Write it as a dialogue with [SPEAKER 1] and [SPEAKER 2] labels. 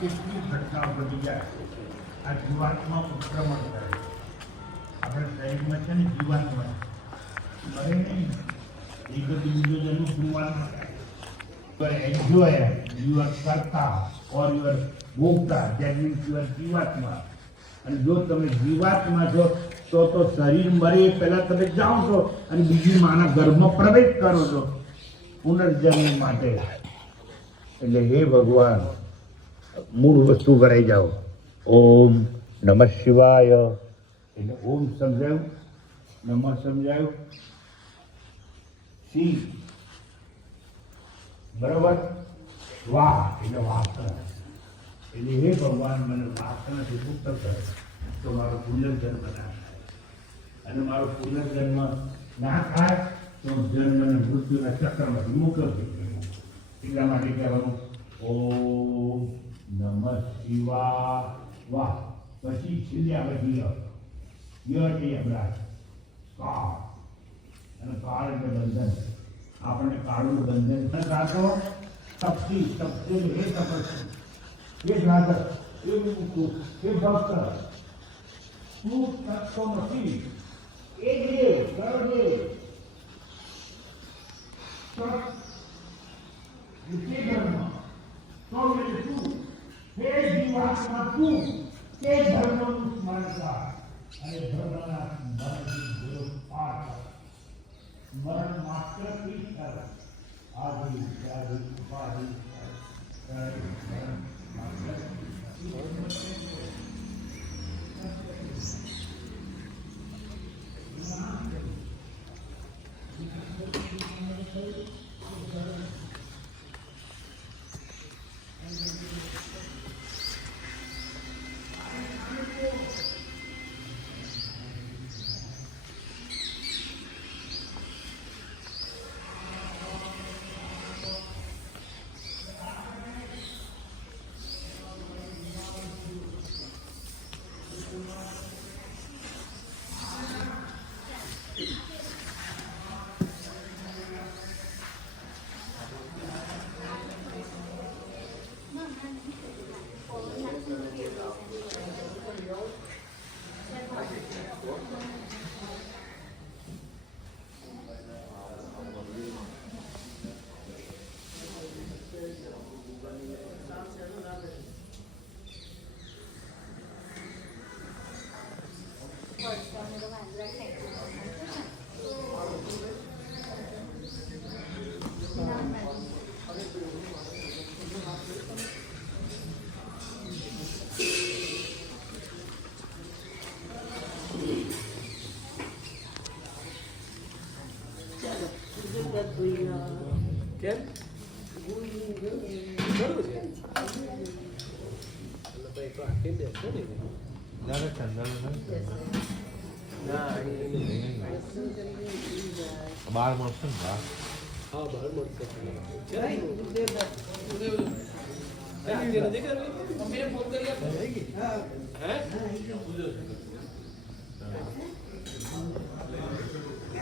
[SPEAKER 1] કેટલી ઘટનાઓ બની જાય આ જીવાત્મા ઉત્ક્રમણ કરે આપણે શરીરમાં છે ને જીવાત્મા મરે નહીં એક બધી બીજો જન્મ are enjoyer, you are કરતા you are ભોગતા you are જીવાત્મા અને જો તમે જીવાતમાં છો, તો તો શરીર મરે પહેલાં તમે જાઓ છો અને બીજી માના ગર્ભમાં પ્રવેશ કરો છો પુનર્જન્મ માટે. એટલે હે ભગવાન, મૂળ વસ્તુ ભરાઈ જાઓ. ઓમ નમઃ શિવાય. એટલે ઓમ સમજાયું? નમઃ સમજાયું? સી. બરાબર? વાહ એટલે વાસના એટલે હે ભગવાન મને વાસનાથી મુક્ત કરે તો મારો પુનર્જન્મ ના થાય અને મારો પુનર્જન્મ ના થાય, તો જન્મ અને મૃત્યુના ચક્રમાં મુક્ત થઈ એટલા માટે કહેવાનું, ઓમ નમ શિવા વાહ, પછી છેલ્લે આવે ય. ય એટલે કાળ. અને કાળ એટલે બંધન. આપણને કાળનું બંધન ન રાખો. તપતી તપતી હે તપસ્વી. હે સાધક હે મુકુ હે ભક્ત તું તપતો નથી એ જ રે તપ એટલે ધર્મ તો એટલે તું હે જીવાત્મા તું તે ધર્મનું સ્મરણ કર અને ધર્મના મરણથી દેવ પાર કર મરણ માત્રથી કર આદિ વ્યાધિ ઉપાધિ
[SPEAKER 2] બાર મળશે ને બાર
[SPEAKER 3] હા બહાર મળશે